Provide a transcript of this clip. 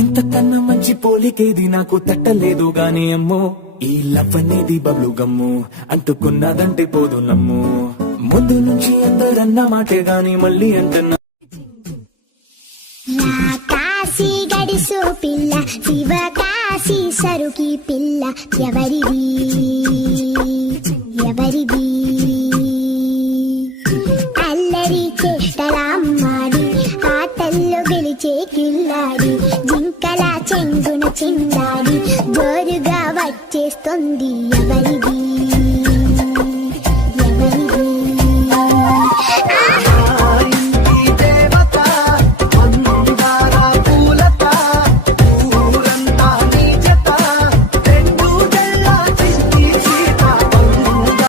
ఇంతకన్నా మంచి పోలికేది నాకు తట్టలేదు గాని అమ్మో, ఈ లవ్ అనేది బబ్లు గమ్ము, అంటుకున్నదంటే పోదు నమ్ము. ముందు నుంచి అందరన్న మాటే గాని మళ్ళీ అంటున్నా. కాశీ గడిసో పిల్ల, శివ కాశీ సరుకి పిల్ల, ఎవరిది ఎవరిది? అల్లరి చేష్టలామ్మాడి, ఆటల్లో గెలిచే కిల్లాడి, జింకల చెంగున చిందాడి, జోరుగా వచ్చేస్తుంది